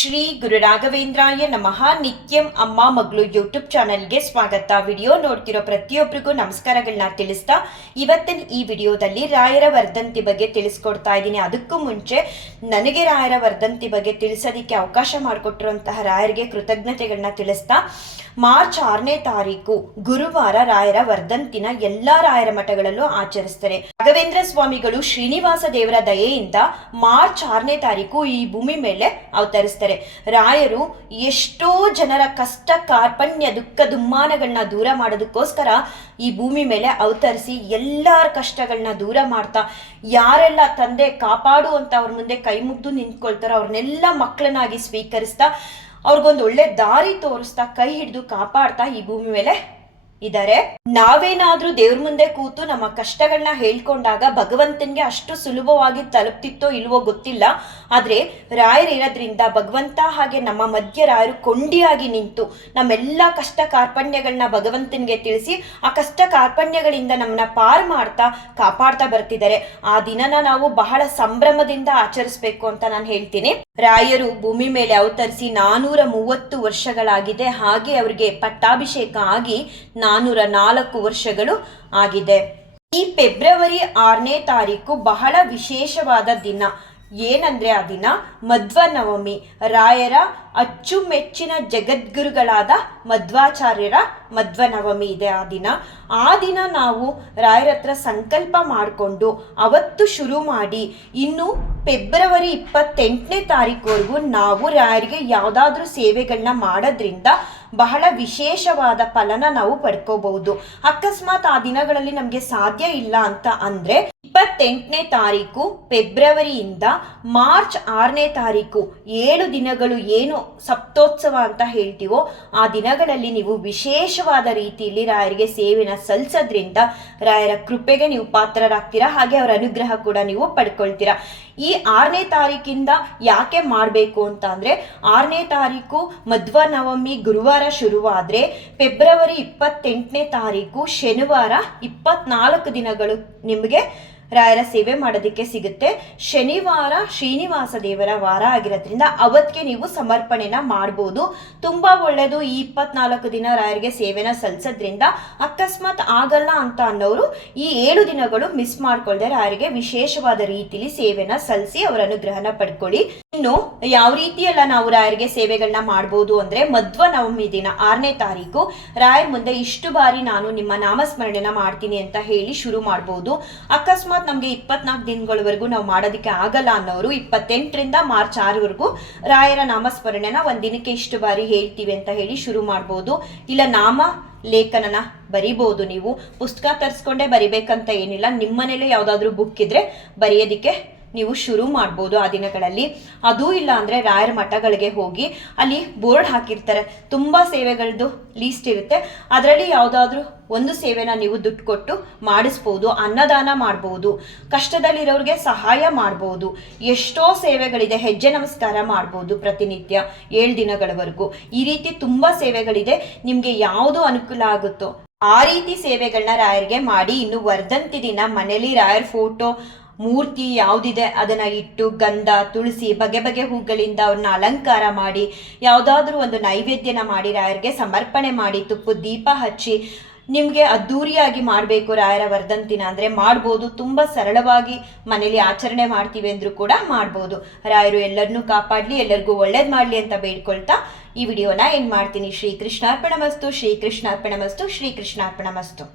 ಶ್ರೀ ಗುರು ರಾಘವೇಂದ್ರಾಯ ನಮಃ. ನಿತ್ಯಂ ಅಮ್ಮ ಮಗಳು ಯೂಟ್ಯೂಬ್ ಚಾನಲ್ಗೆ ಸ್ವಾಗತ. ವಿಡಿಯೋ ನೋಡ್ತಿರೋ ಪ್ರತಿಯೊಬ್ಬರಿಗೂ ನಮಸ್ಕಾರಗಳನ್ನ ತಿಳಿಸ್ತಾ ಇವತ್ತಿನ ಈ ವಿಡಿಯೋದಲ್ಲಿ ರಾಯರ ವರ್ಧಂತಿ ಬಗ್ಗೆ ತಿಳಿಸ್ಕೊಡ್ತಾ ಇದ್ದೀನಿ. ಅದಕ್ಕೂ ಮುಂಚೆ ನನಗೆ ರಾಯರ ವರ್ಧಂತಿ ಬಗ್ಗೆ ತಿಳಿಸೋದಕ್ಕೆ ಅವಕಾಶ ಮಾಡಿಕೊಟ್ಟಿರುವಂತಹ ರಾಯರಿಗೆ ಕೃತಜ್ಞತೆಗಳನ್ನ ತಿಳಿಸ್ತಾ, ಮಾರ್ಚ್ 6ನೇ ತಾರೀಕು ಗುರುವಾರ ರಾಯರ ವರ್ಧಂತಿನ ಎಲ್ಲಾ ರಾಯರ ಮಠಗಳಲ್ಲೂ ಆಚರಿಸ್ತಾರೆ. ರಾಘವೇಂದ್ರ ಸ್ವಾಮಿಗಳು ಶ್ರೀನಿವಾಸ ದೇವರ ದಯೆಯಿಂದ ಮಾರ್ಚ್ 6ನೇ ತಾರೀಕು ಈ ಭೂಮಿ ಮೇಲೆ ಅವತರಿಸ್ತಾರೆ. ರಾಯರು ಎಷ್ಟೋ ಜನರ ಕಷ್ಟ, ಕಾರ್ಪಣ್ಯ, ದುಃಖ ದುಮ್ಮಾನಗಳನ್ನ ದೂರ ಮಾಡೋದಕ್ಕೋಸ್ಕರ ಈ ಭೂಮಿ ಮೇಲೆ ಅವತರಿಸಿ ಎಲ್ಲರ ಕಷ್ಟಗಳನ್ನ ದೂರ ಮಾಡ್ತಾ, ಯಾರೆಲ್ಲ ತಂದೆ ಕಾಪಾಡು ಅಂತ ಅವ್ರ ಮುಂದೆ ಕೈ ಮುಗ್ದು ನಿಂತ್ಕೊಳ್ತಾರೋ ಅವ್ರನ್ನೆಲ್ಲ ಮಕ್ಕಳನ್ನಾಗಿ ಸ್ವೀಕರಿಸ್ತಾ, ಅವ್ರಿಗೊಂದು ಒಳ್ಳೆ ದಾರಿ ತೋರಿಸ್ತಾ, ಕೈ ಹಿಡಿದು ಕಾಪಾಡ್ತಾ ಈ ಭೂಮಿ ಮೇಲೆ ಇದ್ದಾರೆ. ನಾವೇನಾದ್ರೂ ದೇವ್ರ ಮುಂದೆ ಕೂತು ನಮ್ಮ ಕಷ್ಟಗಳನ್ನ ಹೇಳ್ಕೊಂಡಾಗ ಭಗವಂತನ್ಗೆ ಅಷ್ಟು ಸುಲಭವಾಗಿ ತಲುಪ್ತಿತ್ತೋ ಇಲ್ವೋ ಗೊತ್ತಿಲ್ಲ. ಆದ್ರೆ ರಾಯರು ಇರೋದ್ರಿಂದ ಭಗವಂತ ಹಾಗೆ ನಮ್ಮ ಮಧ್ಯ ರಾಯರು ಕೊಂಡಿಯಾಗಿ ನಿಂತು ನಮ್ಮೆಲ್ಲ ಕಷ್ಟ ಕಾರ್ಪಣ್ಯಗಳನ್ನ ಭಗವಂತನ್ಗೆ ತಿಳಿಸಿ ಆ ಕಷ್ಟ ಕಾರ್ಪಣ್ಯಗಳಿಂದ ನಮ್ಮನ್ನ ಪಾರ್ ಮಾಡ್ತಾ ಕಾಪಾಡ್ತಾ ಬರ್ತಿದ್ದಾರೆ. ಆ ದಿನನ ನಾವು ಬಹಳ ಸಂಭ್ರಮದಿಂದ ಆಚರಿಸ್ಬೇಕು ಅಂತ ನಾನು ಹೇಳ್ತೀನಿ. ರಾಯರು ಭೂಮಿ ಮೇಲೆ ಅವತರಿಸಿ 430 ವರ್ಷಗಳಾಗಿದೆ. ಹಾಗೆ ಅವರಿಗೆ ಪಟ್ಟಾಭಿಷೇಕ ಆಗಿ 404 ವರ್ಷಗಳು ಆಗಿದೆ. ಈ ಫೆಬ್ರವರಿ 6ನೇ ತಾರೀಕು ಬಹಳ ವಿಶೇಷವಾದ ದಿನ. ಏನಂದ್ರೆ ಆ ದಿನ ಮಧ್ವ ನವಮಿ. ರಾಯರ ಅಚ್ಚುಮೆಚ್ಚಿನ ಜಗದ್ಗುರುಗಳಾದ ಮಧ್ವಾಚಾರ್ಯರ ಮಧ್ವ ನವಮಿ ಇದೆ ಆ ದಿನ ನಾವು ರಾಯರ ಹತ್ರ ಸಂಕಲ್ಪ ಮಾಡಿಕೊಂಡು ಅವತ್ತು ಶುರು ಮಾಡಿ ಇನ್ನು ಫೆಬ್ರವರಿ 28ನೇ ತಾರೀಕುವರೆಗೂ ನಾವು ರಾಯರಿಗೆ ಯಾವುದಾದ್ರೂ ಸೇವೆಗಳನ್ನ ಮಾಡೋದ್ರಿಂದ ಬಹಳ ವಿಶೇಷವಾದ ಫಲನ ನಾವು ಪಡ್ಕೋಬಹುದು. ಅಕಸ್ಮಾತ್ ಆ ದಿನಗಳಲ್ಲಿ ನಮಗೆ ಸಾಧ್ಯ ಇಲ್ಲ ಅಂತ ಅಂದ್ರೆ 28ನೇ ತಾರೀಕು ಫೆಬ್ರವರಿಯಿಂದ ಮಾರ್ಚ್ 6ನೇ ತಾರೀಕು 7 ದಿನಗಳು ಏನು ಸಪ್ತೋತ್ಸವ ಅಂತ ಹೇಳ್ತೀವೋ ಆ ದಿನಗಳಲ್ಲಿ ನೀವು ವಿಶೇಷವಾದ ರೀತಿಯಲ್ಲಿ ರಾಯರಿಗೆ ಸೇವೆನ ಸಲ್ಲಿಸೋದ್ರಿಂದ ರಾಯರ ಕೃಪೆಗೆ ನೀವು ಪಾತ್ರರಾಗ್ತೀರಾ. ಹಾಗೆ ಅವರ ಅನುಗ್ರಹ ಕೂಡ ನೀವು ಪಡ್ಕೊಳ್ತೀರಾ. ಈ 6ನೇ ತಾರೀಕಿಂದ ಯಾಕೆ ಮಾಡಬೇಕು ಅಂತ ಅಂದ್ರೆ 6ನೇ ತಾರೀಕು ಮಧ್ವ ನವಮಿ ಗುರುವಾರ ಶುರುವಾದ್ರೆ ಫೆಬ್ರವರಿ 28ನೇ ತಾರೀಕು ಶನಿವಾರ 24 ದಿನಗಳು ನಿಮಗೆ ರಾಯರ ಸೇವೆ ಮಾಡೋದಕ್ಕೆ ಸಿಗುತ್ತೆ. ಶನಿವಾರ ಶ್ರೀನಿವಾಸ ದೇವರ ವಾರ ಆಗಿರೋದ್ರಿಂದ ಅವತ್ತಿಗೆ ನೀವು ಸಮರ್ಪಣೆನ ಮಾಡ್ಬೋದು. ತುಂಬಾ ಒಳ್ಳೆಯದು. ಈ 24 ದಿನ ರಾಯರಿಗೆ ಸೇವೆನ ಸಲ್ಲಿಸೋದ್ರಿಂದ ಅಕಸ್ಮಾತ್ ಆಗಲ್ಲ ಅಂತ ಅನ್ನೋರು ಈ 7 ದಿನಗಳು ಮಿಸ್ ಮಾಡ್ಕೊಳ್ದೆ ರಾಯರಿಗೆ ವಿಶೇಷವಾದ ರೀತಿಯಲ್ಲಿ ಸೇವೆನ ಸಲ್ಲಿಸಿ ಅವರ ಅನುಗ್ರಹನ ಪಡ್ಕೊಳ್ಳಿ. ಇನ್ನು ಯಾವ ರೀತಿಯೆಲ್ಲ ನಾವು ರಾಯರಿಗೆ ಸೇವೆಗಳನ್ನ ಮಾಡ್ಬೋದು ಅಂದ್ರೆ ಮಧ್ವ ನವಮಿ ದಿನ 6ನೇ ತಾರೀಕು ರಾಯರ ಮುಂದೆ ಇಷ್ಟು ಬಾರಿ ನಾನು ನಿಮ್ಮ ನಾಮಸ್ಮರಣೆನ ಮಾಡ್ತೀನಿ ಅಂತ ಹೇಳಿ ಶುರು ಮಾಡ್ಬೋದು. ಅಕಸ್ಮಾತ್ ನಮ್ಗೆ 24 ದಿನಗಳವರೆಗೂ ನಾವು ಮಾಡೋದಕ್ಕೆ ಆಗಲ್ಲ ಅನ್ನೋರು 28ರಿಂದ ಮಾರ್ಚ್ 6ವರೆಗೂ ರಾಯರ ನಾಮಸ್ಮರಣೆನ ಒಂದಿನಕ್ಕೆ ಇಷ್ಟು ಬಾರಿ ಹೇಳ್ತೀವಿ ಅಂತ ಹೇಳಿ ಶುರು ಮಾಡ್ಬೋದು. ಇಲ್ಲ ನಾಮ ಲೇಖನನ ಬರಿಬಹುದು. ನೀವು ಪುಸ್ತಕ ತರಿಸ್ಕೊಂಡೇ ಬರಿಬೇಕಂತ ಏನಿಲ್ಲ. ನಿಮ್ಮನೇಲೆ ಯಾವ್ದಾದ್ರು ಬುಕ್ ಇದ್ರೆ ಬರೆಯೋದಿಕ್ಕೆ ನೀವು ಶುರು ಮಾಡ್ಬೋದು ಆ ದಿನಗಳಲ್ಲಿ. ಅದೂ ಇಲ್ಲ ಅಂದ್ರೆ ರಾಯರ ಮಠಗಳಿಗೆ ಹೋಗಿ ಅಲ್ಲಿ ಬೋರ್ಡ್ ಹಾಕಿರ್ತಾರೆ, ತುಂಬಾ ಸೇವೆಗಳದ್ದು ಲೀಸ್ಟ್ ಇರುತ್ತೆ. ಅದರಲ್ಲಿ ಯಾವ್ದಾದ್ರು ಒಂದು ಸೇವೆನ ನೀವು ದುಡ್ಡು ಕೊಟ್ಟು ಮಾಡಿಸ್ಬೋದು. ಅನ್ನದಾನ ಮಾಡ್ಬೋದು, ಕಷ್ಟದಲ್ಲಿರೋರಿಗೆ ಸಹಾಯ ಮಾಡ್ಬೋದು, ಎಷ್ಟೋ ಸೇವೆಗಳಿದೆ. ಹೆಜ್ಜೆ ನಮಸ್ಕಾರ ಮಾಡ್ಬೋದು ಪ್ರತಿನಿತ್ಯ 7 ದಿನಗಳವರೆಗೂ. ಈ ರೀತಿ ತುಂಬಾ ಸೇವೆಗಳಿದೆ. ನಿಮ್ಗೆ ಯಾವುದು ಅನುಕೂಲ ಆಗುತ್ತೋ ಆ ರೀತಿ ಸೇವೆಗಳನ್ನ ರಾಯರಿಗೆ ಮಾಡಿ. ಇನ್ನು ವರ್ಧಂತಿ ದಿನ ಮನೇಲಿ ರಾಯರ್ ಫೋಟೋ ಮೂರ್ತಿ ಯಾವುದಿದೆ ಅದನ್ನ ಇಟ್ಟು ಗಂಧ, ತುಳಸಿ, ಬಗೆ ಬಗೆ ಹೂಗಳಿಂದ ಅವ್ರನ್ನ ಅಲಂಕಾರ ಮಾಡಿ ಯಾವುದಾದ್ರೂ ಒಂದು ನೈವೇದ್ಯನ ಮಾಡಿ ರಾಯರಿಗೆ ಸಮರ್ಪಣೆ ಮಾಡಿ ತುಪ್ಪದ ದೀಪ ಹಚ್ಚಿ ನಿಮಗೆ ಅದ್ದೂರಿಯಾಗಿ ಮಾಡಬೇಕು ರಾಯರ ವರ್ಧಂತಿನ ಅಂದರೆ ಮಾಡ್ಬೋದು. ತುಂಬ ಸರಳವಾಗಿ ಮನೇಲಿ ಆಚರಣೆ ಮಾಡ್ತೀವಿ ಅಂದರೂ ಕೂಡ ಮಾಡ್ಬೋದು. ರಾಯರು ಎಲ್ಲರನ್ನೂ ಕಾಪಾಡಲಿ, ಎಲ್ಲರಿಗೂ ಒಳ್ಳೇದು ಮಾಡಲಿ ಅಂತ ಬೇಡ್ಕೊಳ್ತಾ ಈ ವಿಡಿಯೋನ ಎಂಡ್ ಮಾಡ್ತೀನಿ. ಶ್ರೀ ಕೃಷ್ಣಾರ್ಪಣಮಸ್ತು, ಶ್ರೀ ಕೃಷ್ಣಾರ್ಪಣಮಸ್ತು, ಶ್ರೀ ಕೃಷ್ಣಾರ್ಪಣಮಸ್ತು.